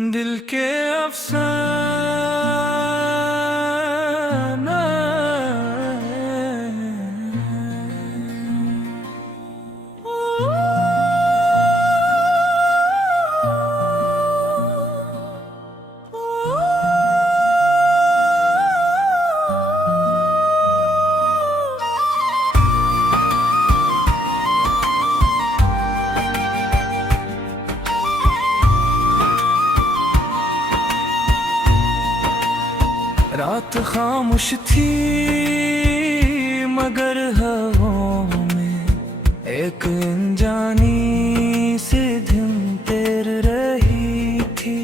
दिल के अफसाना रात खामोश थी मगर हवाओं में एक अनजानी सी धुन तैर रही थी।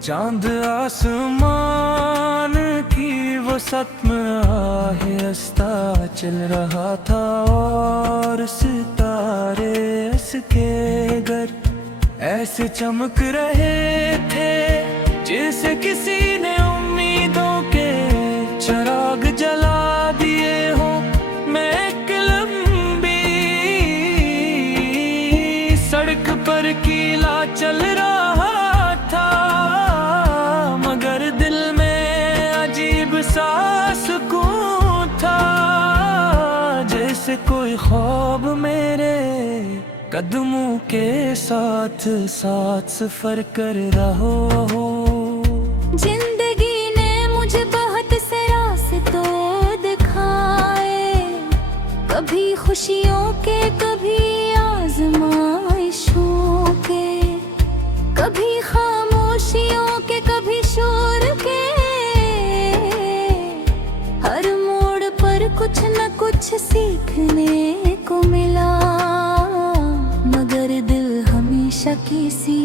चांद आसमान की वो सत्म आहिस्ता चल रहा था और सितारे इसके घर ऐसे चमक रहे थे जैसे किसी ने उम्मीदों के चिराग जला दिए हो। मैं एक लंबी सड़क पर कीला चल रहा था मगर दिल में अजीब सा सुकून था जैसे कोई ख्वाब मेरे कदमों के साथ साथ सफर कर रहा हो। जिंदगी ने मुझे बहुत से रास्ते दिखाए, कभी खुशियों के कभी आजमाइशों के, कभी खामोशियों के कभी शोर के। हर मोड़ पर कुछ न कुछ सीखने को मिला मगर दिल हमेशा किसी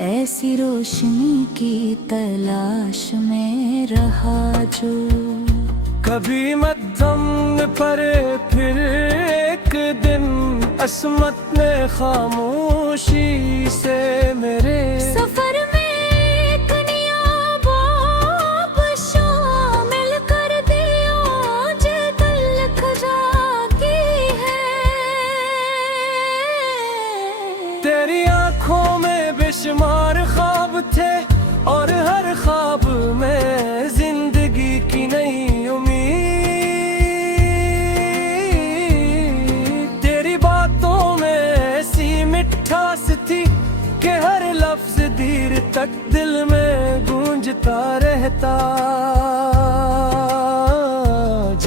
ऐसी रोशनी की तलाश में रहा जो कभी मध्यम पर फिर एक दिन असमत ने खामोशी से मेरे सफर में एक नया बाब शामिल कर दिया जो दिल खजाकी है। तेरी आंखों में बेशुमार ख्वाब थे और हर ख्वाब में जिंदगी की नई उम्मीद। तेरी बातों में ऐसी मिठास थी कि हर लफ्ज देर तक दिल में गूंजता रहता।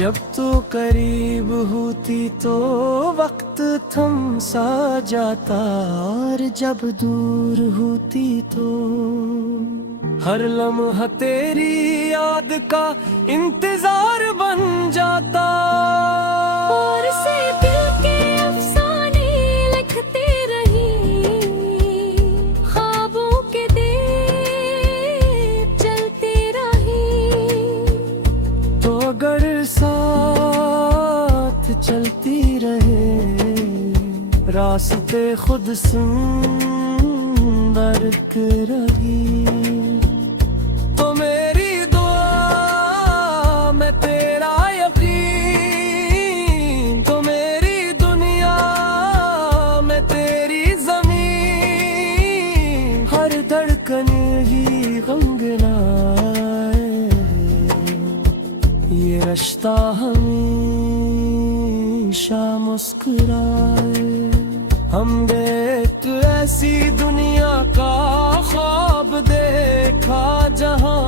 जब तू करीब होती तो वक्त थम सा जाता और जब दूर होती तो हर लम्हा तेरी याद का इंतजार बन जाता। और से दिल के अफसाने लिखती रही, ख्वाबों के देर चलती रही। तो अगर साथ चलती रहे रास्ते खुद सुंदर रही। तो मेरी दुआ मैं तेरा यकीन, तो मेरी दुनिया मैं तेरी जमीन। हर धड़कन ही गंगनाए ये रिश्ता हमेशा मुस्कुराए। हम एक ऐसी दुनिया का ख्वाब देखा जहां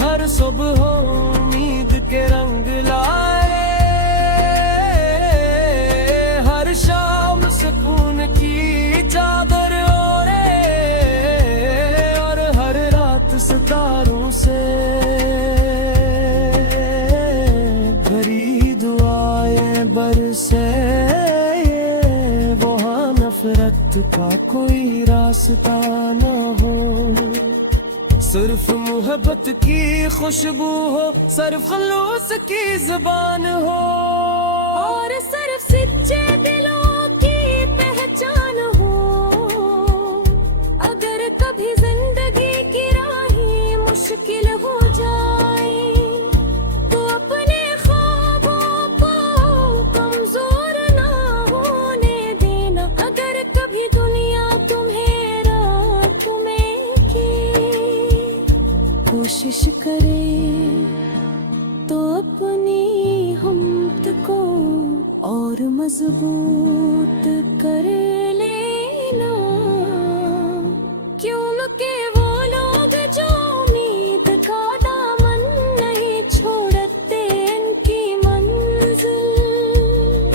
हर सुबह उम्मीद के रंग लाए। हर शाम सुकून की चादर ओढ़े और हर रात सितारों से भरी दुआएं बरसे। नफरत का कोई रास्ता न हो, सिर्फ मोहब्बत की खुशबू हो, सिर्फ खलूस की जुबान हो और सिर्फ सच्चे दिलों की पहचान हो। अगर कभी जिंदगी की राहें मुश्किल हो जाए तो अपने ख्वाबों को कमजोर ना होने देना। अगर कभी दुनिया तुम्हें रात में की कोशिश करे तो अपनी हिम्मत को और मजबूत कर लेना। क्यों न के वो लोग जो उम्मीद का दामन नहीं छोड़ते इनकी मंजिल।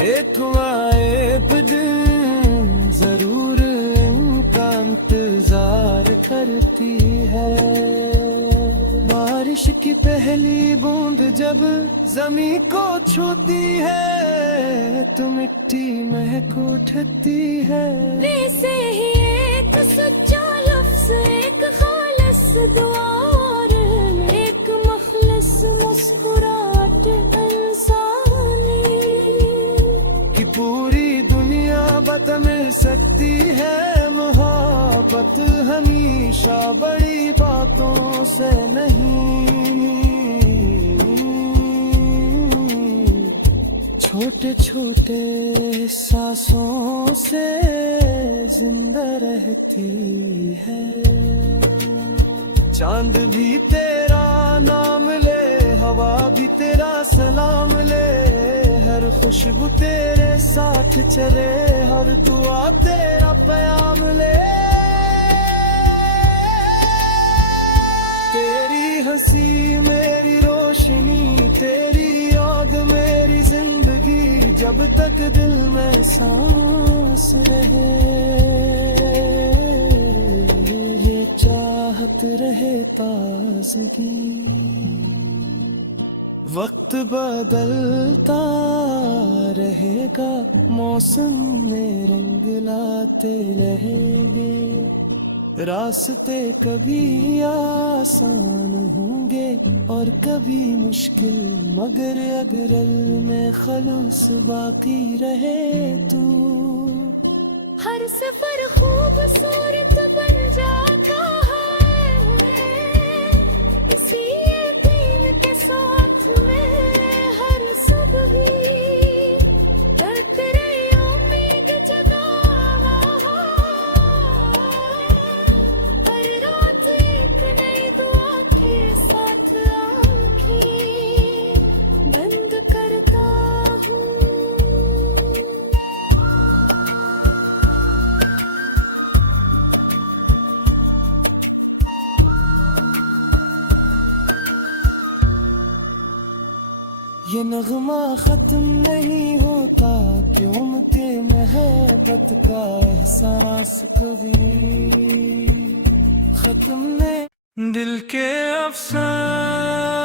एक वाइब दिन जरूर इनका इंतजार करती है। बारिश की पहली बूंद जब जमीन को छूती है तो मिट्टी महक उठती है। वैसे ही एक सच्चा लफ्ज, एक खालिस दुआ और एक मखलस मुस्कुराहट इंसानी कि पूरी दुनिया बदल सकती है। मोहब्बत हमेशा बड़ी बातों से नहीं, छोटे छोटे सांसों से जिंदा रहती है। चांद भी तेरा नाम ले, हवा भी तेरा सलाम ले, हर खुशबू तेरे साथ चले, हर दुआ तेरा प्याम ले। तेरी हंसी मेरी रोशनी, तेरी याद मेरी जिंदगी, जब तक दिल में सांस रहे ये चाहत रहे ताजगी। वक्त बदलता रहेगा, मौसम में रंग लाते रहेंगे, रास्ते कभी आसान होंगे और कभी मुश्किल, मगर अगर में खलूस बाकी रहे तू। हर सफर खूबसूरत बन जाता है इसी यकीन के साथ में। हर सब भी डरते रहे उम्मीद जगाना, हर रात एक नई दुआ के साथ आँखें बंद करता हूँ। ये नगमा खत्म नहीं होता, क्यों के मोहब्बत का एहसास कभी खत्म नहीं। दिल के अफसाना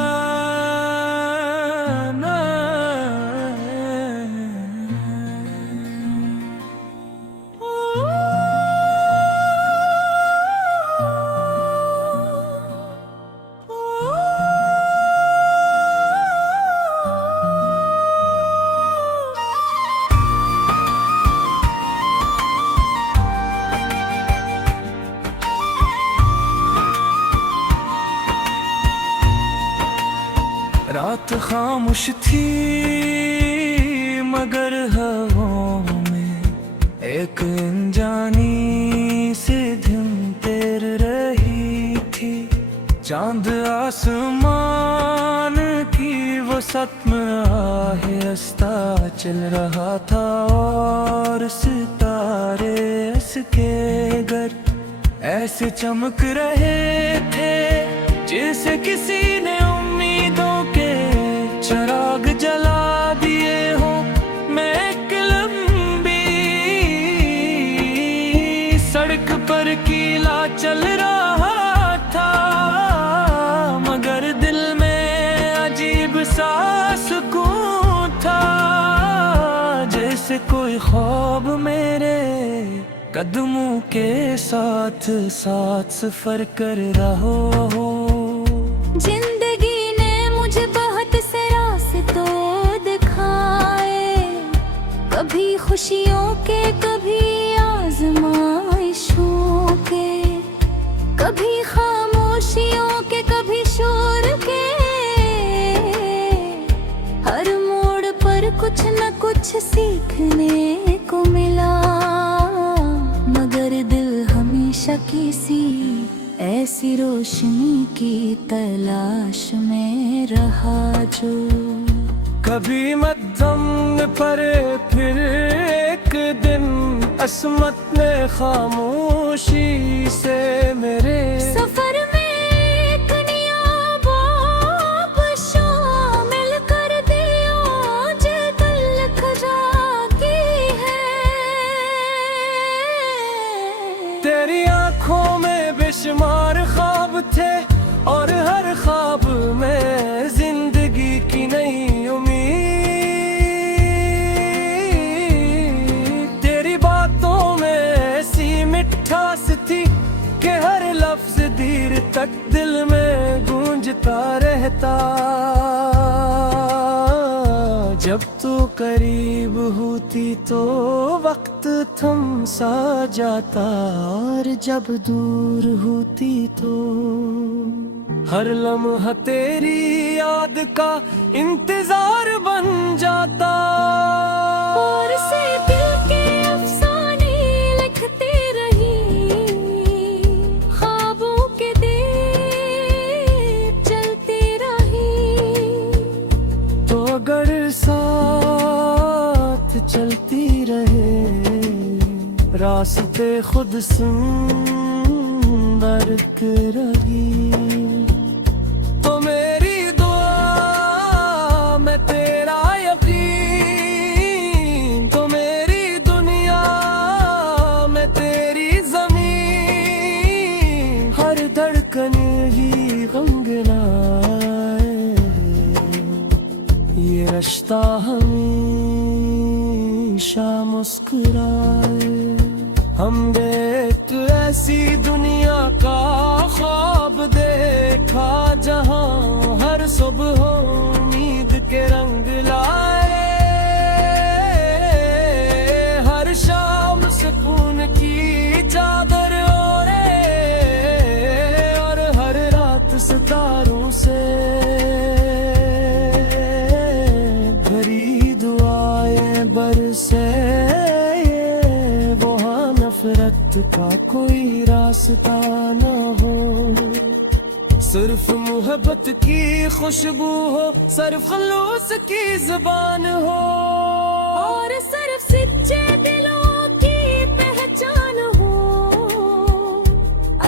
रात खामोश थी मगर हवाओं में एक अनजानी सी धुन तैर रही थी। चांद आसमान की वो सत्म आहिस्ता चल रहा था और सितारे उसके घर ऐसे चमक रहे थे जैसे किसी ने उम्मीदों के चिराग जला दिए हो। मैं एक लंबी सड़क पर कीला चल रहा था, मगर दिल में अजीब सा सुकून था, जैसे कोई ख्वाब मेरे कदमों के साथ साथ सफर कर रहा हो। जिंदगी ने मुझे बहुत से रास्ते दिखाए, कभी खुशियों के कभी आजमाइशों के, कभी खामोशियों के कभी शोर के। हर मोड़ पर कुछ न कुछ सीखने को मिला, मगर दिल हमेशा किसी ऐसी रोशनी की तलाश में रहा जो कभी मध्यम पर फिर एक दिन असमत ने खामोशी से मेरे सफर में एक नियाब शामिल कर दिया जो तल्ख जाती है। तेरी आंखों में बेशुमार ख्वाब थे और हर ख्वाब में जिंदगी की नई उम्मीद। तेरी बातों में ऐसी मिठास थी कि हर लफ्ज देर तक दिल में गूंजता रहता। जब तू करीब होती तो वक्त थम सा जाता और जब दूर होती तो हर लम्हा तेरी याद का इंतजार बन जाता। और से दिल के अफसाने लिखती रही, ख्वाबों के देर चलती रही। तो अगर साथ चलती रहे रास्ते खुद सुंदर रही। तो मेरी दुआ मैं तेरा यकीन, तो मेरी दुनिया मैं तेरी जमीन। हर धड़कन ही गंगनाए ये रिश्ता हमेशा मुस्कुराए। हमने एक ऐसी दुनिया का ख्वाब देखा जहां हर सुबह उम्मीद के रंग लाए। हर शाम सुकून की चादर ओढ़े और हर रात सितारों से भरी दुआएं बरसे। नफरत का कोई रास्ता न हो, सिर्फ मोहब्बत की खुशबू हो, सिर्फ खलूस की जुबान हो और सिर्फ सच्चे दिलों की पहचान हो।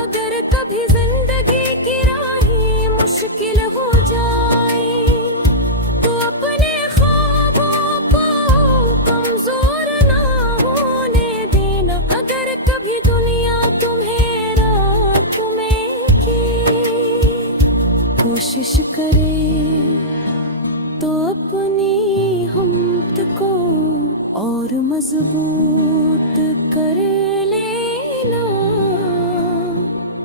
अगर कभी जिंदगी की राहें मुश्किल हो जाए तो अपने ख्वाबों को कमजोर ना होने देना। अगर कभी दुनिया तुम्हें रात में की कोशिश करे तो अपनी हिम्मत को और मजबूत कर लेना।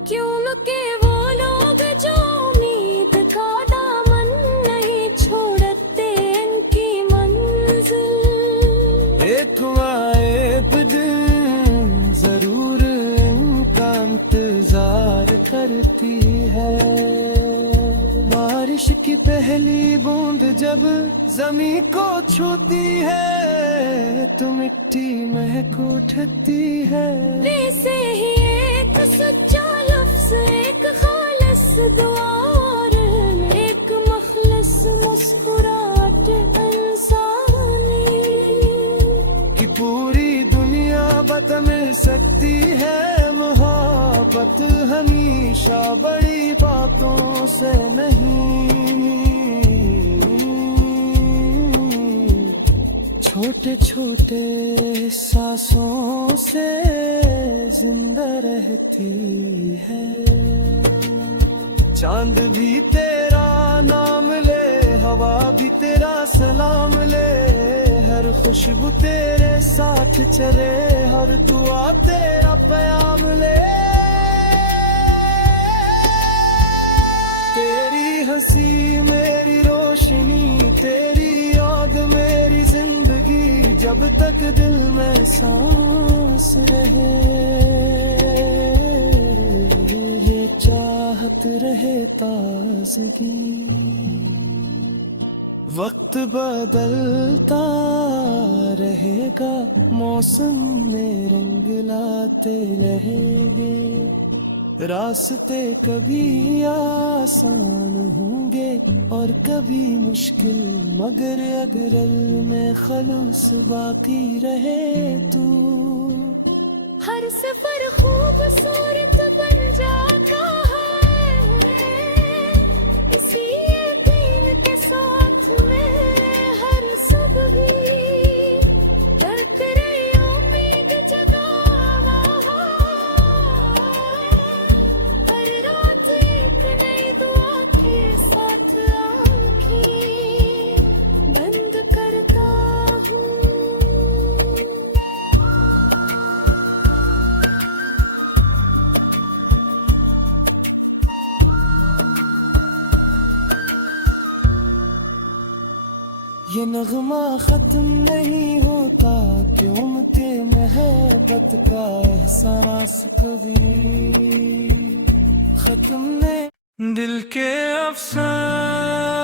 क्यों न के वो लोग जो उम्मीद का दामन नहीं छोड़ते इनकी मंजिल। एक वाइब दिन जरूर इनका इंतजार करती है। बारिश की पहली बूंद जब जमीन को छूती है तो मिट्टी महक उठती है। वैसे ही एक सच्चा लफ्ज, एक खालिस दुआ और एक मखलस मुस्कुराहट इंसानी कि पूरी दुनिया बदल सकती है। मोहब्बत हमेशा बड़ी बातों से नहीं, छोटे छोटे सांसों से जिंदा रहती है। चांद भी तेरा नाम ले, हवा भी तेरा सलाम ले। हर खुशबू तेरे साथ चले, हर दुआ तेरा प्याम ले। तेरी हंसी मेरी रोशनी, तेरी याद मेरी जिंदगी। जब तक दिल में सांस रहे ये चाहत रहे ताजगी। वक्त बदलता रहेगा, मौसम में रंग लाते रहेंगे। रास्ते कभी आसान होंगे और कभी मुश्किल, मगर अगर में खलूस बाकी रहे तू, हर सफर खूबसूरत बन जाता है इसी यकीन के साथ में। हर सब भी डरते रहे उम्मीद जगाना, हर रात एक नई दुआ के साथ आंखें बंद करता हूँ। ये नगमा खत्म नहीं होता क्यों के मोहब्बत का एहसास कभी खत्म नहीं। दिल के अफसाना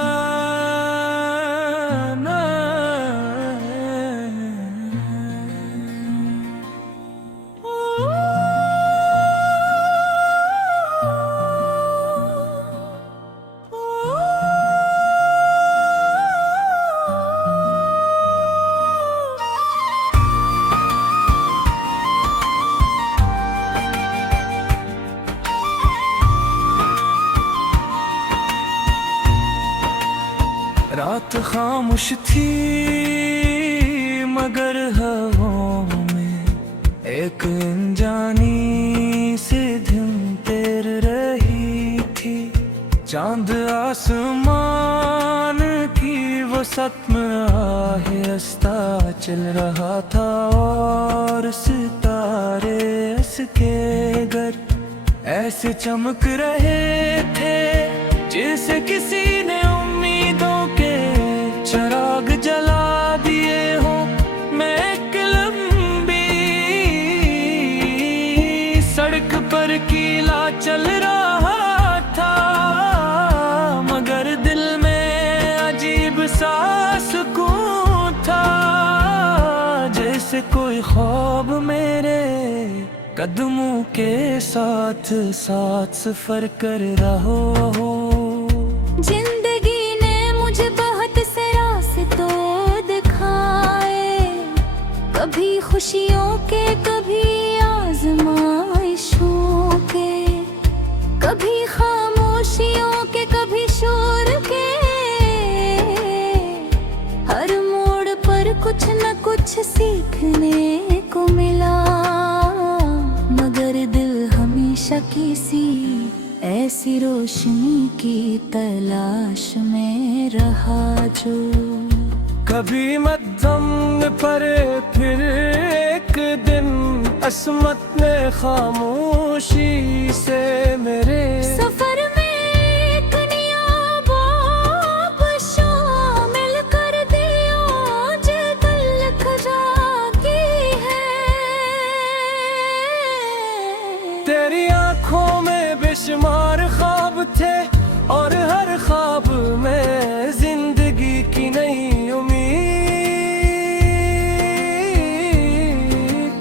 रात खामोश थी मगर हवाओं में एक अनजानी सी धुन तैर रही थी। चांद आसमान की वो सत्म आहिस्ता चल रहा था और सितारे इसके घर ऐसे चमक रहे थे जैसे किसी ने उम्मीदों के चिराग जला दिए हो। मैं एक लंबी सड़क पर कीला चल रहा था मगर दिल में अजीब सा सुकून था, जैसे कोई ख्वाब मेरे कदमों के साथ साथ सफर कर रहा हो। जिंदगी ने मुझे बहुत से रास्ते दिखाए, कभी खुशियों के कभी आजमाइशों के, कभी खामोशियों के कभी शोर के। हर मोड़ पर कुछ न कुछ सीखने को मिला मगर दिल हमेशा किसी ऐसी रोशनी की तलाश में रहा जो कभी मध्यम पर फिर एक दिन असमत ने खामोशी से मेरे सफर में एक नया बाब शामिल कर दिया जो दिल खजाकी है। तेरी आंखों में बेशुमार ख्वाब थे और हर ख्वाब में जिंदगी की नई उम्मीद।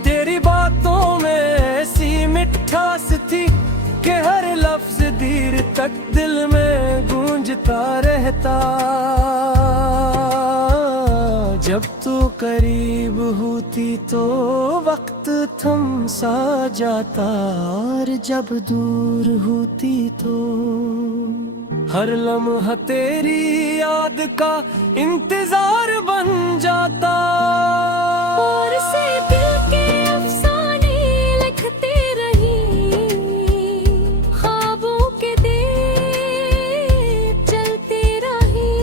तेरी बातों में ऐसी मिठास थी कि हर लफ्ज देर तक दिल में गूंजता रहता। जब तू करीब होती तो वक्त थम सा जाता और जब दूर होती तो हर लम्हा तेरी याद का इंतजार बन जाता। और से दिल के अफसाने लिखती रही, ख्वाबों के दिन चलती रही।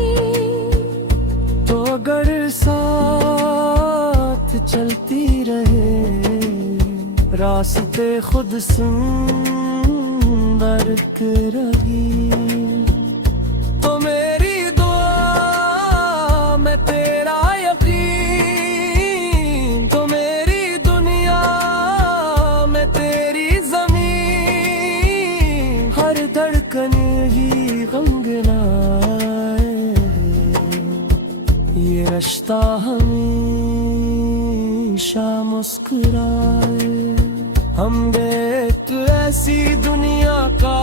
तो अगर साथ चलती रहे रास्ते खुद सुंदर रही तो मेरी दुआ मैं तेरा यकीन, तो मेरी दुनिया में तेरी जमीन। हर धड़कन ही गंगनाए ये रिश्ता हमेशा मुस्कुराए। हम देते ऐसी दुनिया का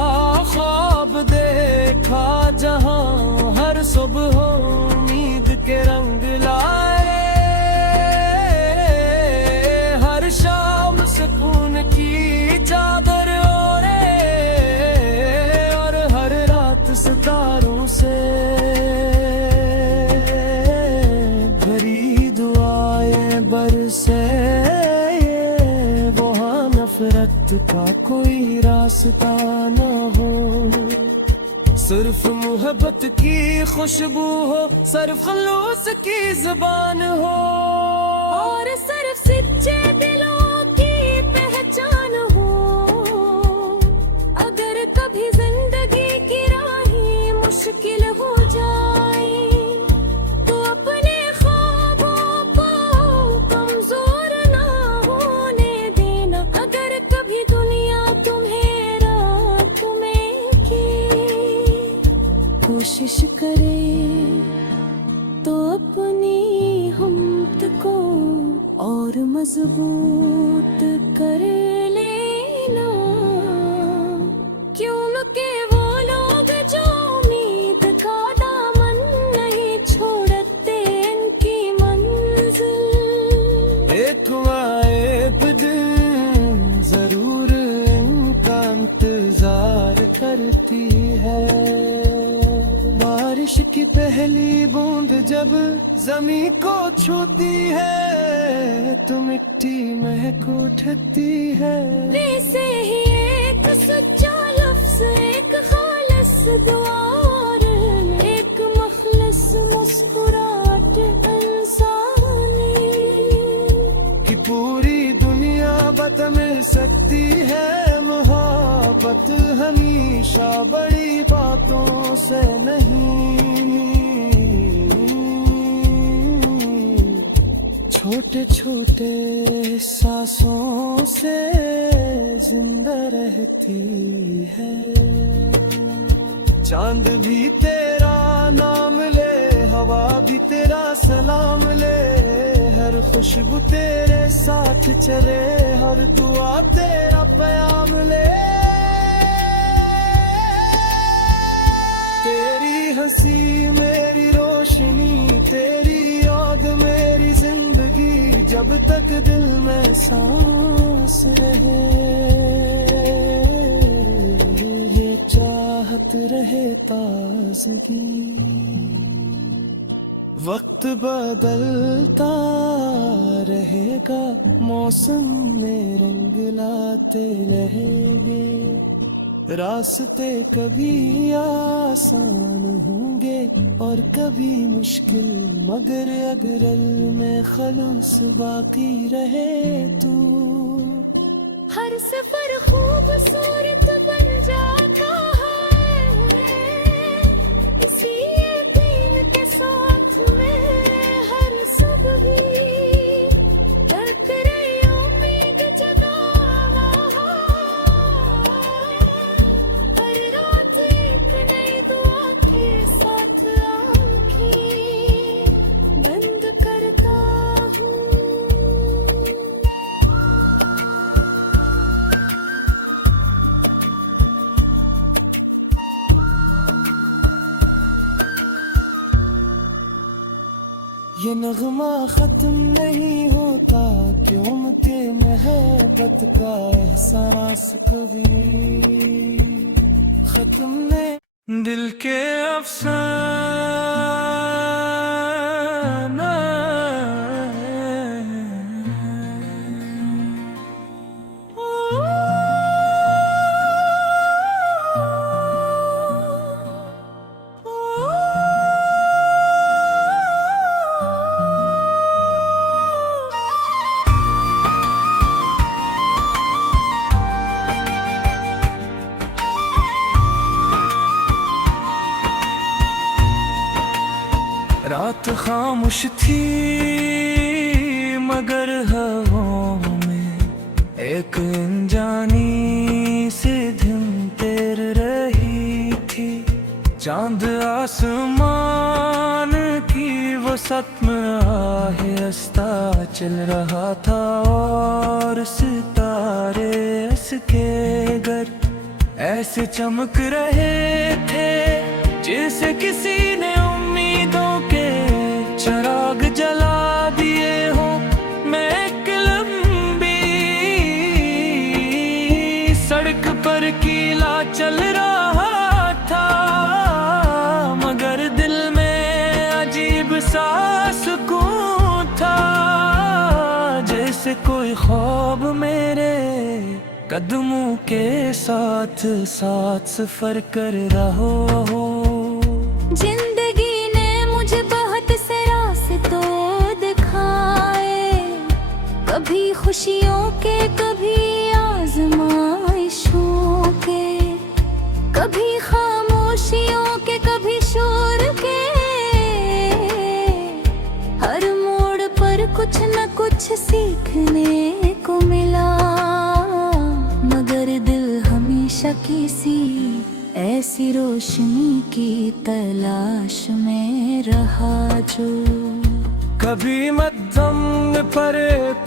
ख्वाब देखा जहां हर सुबह उम्मीद के रंग लाए, हर शाम सुकून की चादर ओढ़े और हर रात सितारों से भरी दुआएं बरसे। वहाँ नफरत का कोई रास्ता न हो, सिर्फ मोहब्बत की खुशबू हो, सिर्फ खलूस की जुबान हो, और सिर्फ सच्चे दिलों की पहचान हो। अगर कभी जिंदगी की राहें मुश्किल हो जाए तो अपने ख्वाबों को कमजोर ना होने देना। अगर कभी दुनिया तुम्हें रात में की कोशिश करे तो अपनी हिम्मत को और मजबूत कर लेना। क्यों न के वो लोग जो उम्मीद का दामन नहीं छोड़ते इनकी मंजिल। एक वाइब दिन जरूर इनका इंतजार करती है। बारिश की पहली बूंद जब जमीन को छूती है तो मिट्टी महक उठती है। वैसे ही एक सच्चा लफ्ज, एक खालिस दुआ और एक मखलस मुस्कुराहट इंसानी कि पूरी दुनिया बदल सकती है। मोहब्बत हमेशा बड़ी बातों से नहीं, छोटे छोटे सांसों से जिंदा रहती है। चांद भी तेरा नाम ले, हवा भी तेरा सलाम ले, हर खुशबू तेरे साथ चले, हर दुआ तेरा प्याम ले। तेरी हंसी मेरी रोशनी, तेरी याद मेरी जिंदगी, जब तक दिल में सांस रहे ये चाहत रहे ताजगी। वक्त बदलता रहेगा, मौसम में रंग लाते रहेंगे, रास्ते कभी आसान होंगे और कभी मुश्किल, मगर अगर में खलूस बाकी रहे तू। हर सफर खूबसूरत बन जाता है इसी यकीन के साथ में। हर सब भी तक रही उम्मीद जगाना, हर रात एक नई दुआ के साथ आँखें बंद करता हूँ। ये नगमा खत्म नहीं होता, क्यों के मोहब्बत का एहसास कभी खत्म नहीं। दिल के अफसाना रात खामोश थी मगर हवाओं में एक अनजानी सी धुन तैर रही थी। चांद आसमान की वो सत्म आहिस्ता चल रहा था और सितारे जिसके घर ऐसे चमक रहे थे जैसे किसी ने उम्मीदों के चिराग जला दिए हो। मैं एक लंबी सड़क पर कीला चल रहा था, मगर दिल में अजीब सा सुकून था, जैसे कोई ख्वाब मेरे कदमों के साथ साथ सफर कर रहा हो। जिंदगी ने मुझे बहुत से रास्तों दिखाए, कभी खुशियों के कभी आजमाइशों के, कभी खामोशियों के कभी शोर के। हर मोड़ पर कुछ न कुछ सीखने को मिला, मगर दिल हमेशा किसी ऐसी रोशनी की तलाश में रहा जो कभी मध्यम पर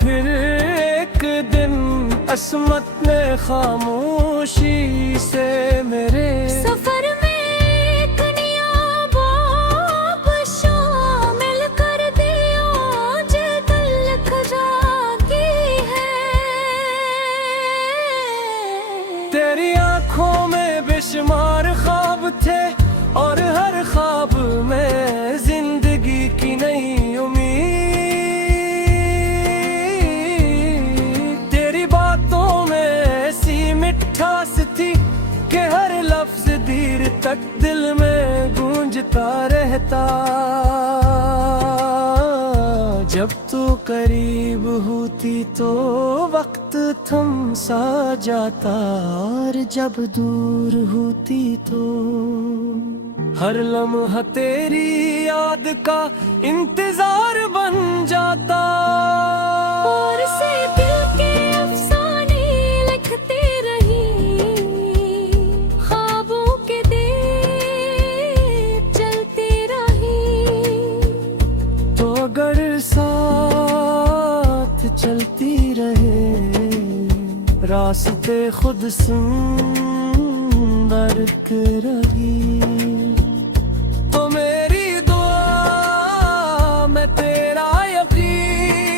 फिर एक दिन असमत ने खामोशी से मेरे सफर में एक नया बाब शामिल कर दिया, जो दिल खजाकी है। तेरी आंखों में बेशुमार ख्वाब थे और हर ख्वाब में जिंदगी की नई उम्मीद। तेरी बातों में ऐसी मिठास थी कि हर लफ्ज देर तक दिल में गूंजता रहता। जब तू करीब होती तो वक्त थम सा जाता, और जब दूर होती तो हर लम्हा तेरी याद का इंतजार बन जाता। और से दिल के अफसाने लिखती रही, ख्वाबों के देर चलती रही। तो अगर साथ चलती रहे रास्ते खुद सुंदर रही, तो मेरी दुआ मैं तेरा यकीन,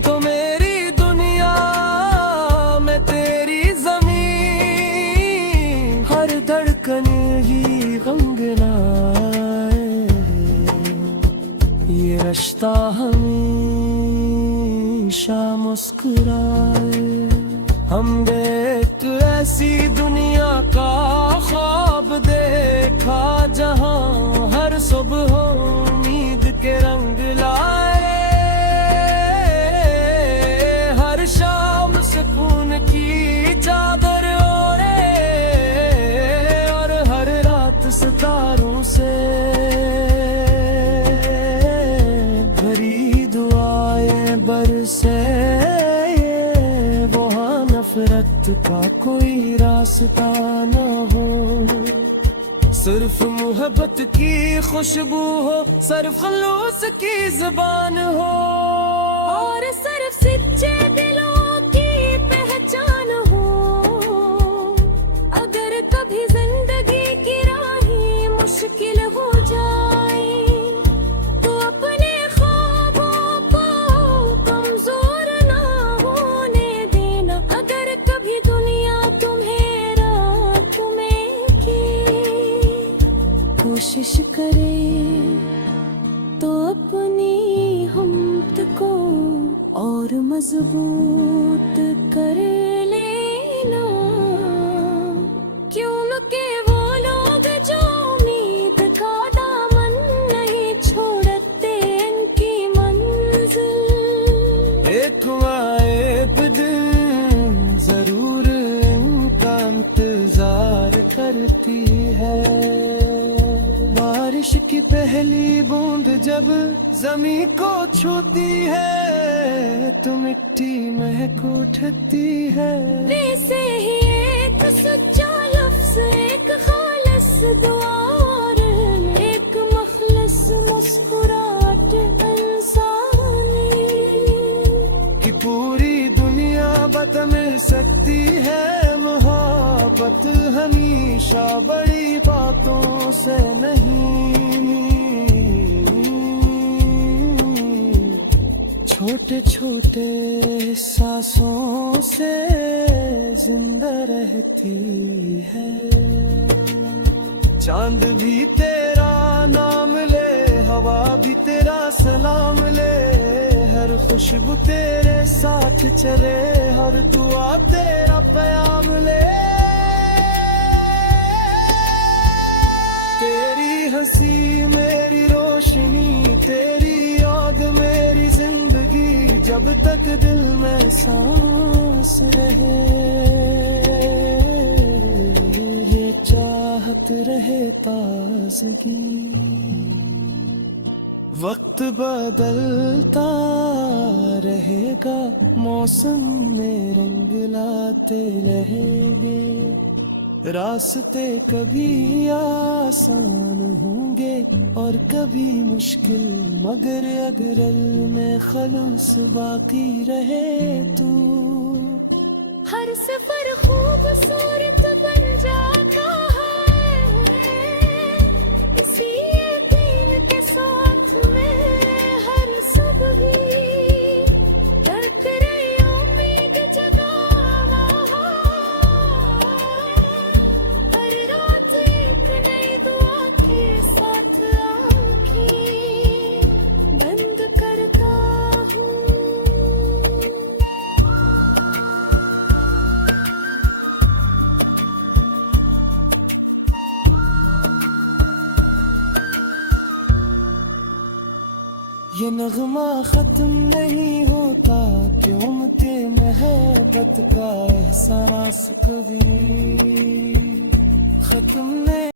तो मेरी दुनिया मैं तेरी जमीन। हर धड़कन ही गंगनाए, ये रिश्ता हमेशा मुस्कुराए। हमने एक ऐसी दुनिया का ख्वाब देखा जहां हर सुबह उम्मीद के रंग लाए, हर शाम सुकून की चादर ओढ़े, और हर रात सितारों से भरी दुआएं बरसे। नफरत का कोई रास्ता न हो, सिर्फ मोहब्बत की खुशबू हो, सिर्फ खलूस की जुबान हो, और सिर्फ सच्चे दिलों की पहचान हो। अगर कभी जिंदगी की राहें मुश्किल हो जाए, तो अपने ख्वाबों को कमजोर ना होने देना। अगर कभी दुनिया तुम्हें रात में की कोशिश करे, तो अपनी हिम्मत को और मजबूत कर लेना। क्यों न के वो लोग जो उम्मीद का दामन नहीं छोड़ते इनकी मंजिल। एक वाइब दिन जरूर इनका इंतजार करती है। बारिश की पहली बूंद जब जमीन को छूती है, तो मिट्टी महक उठती है। वैसे ही एक सच्चा लफ्ज, एक खालिस दुआ और एक मखलस मुस्कुराहट इंसानी कि पूरी दुनिया बदल सकती नशा बड़ी बातों से नहीं, छोटे छोटे सांसों से जिंदा रहती है। चांद भी तेरा नाम ले, हवा भी तेरा सलाम ले, हर खुशबू तेरे साथ चले, हर दुआ तेरा प्याम ले। तेरी हंसी मेरी रोशनी, तेरी याद मेरी जिंदगी, जब तक दिल में सांस रहे ये चाहत रहे ताजगी। वक्त बदलता रहेगा, मौसम में रंग लाते रहेंगे, रास्ते कभी आसान होंगे और कभी मुश्किल, मगर अगर में खलूस बाकी रहे तू, हर सफर खूबसूरत बन जाता है, इसी यकीन के साथ में हर सुबह रख रही उम्मीद जगाना, हर रात एक नई दुआ के साथ आँखें बंद करता हूँ। ये नगमा खत्म नहीं होता, क्यों के मोहब्बत का एहसास कभी खत्म नहीं।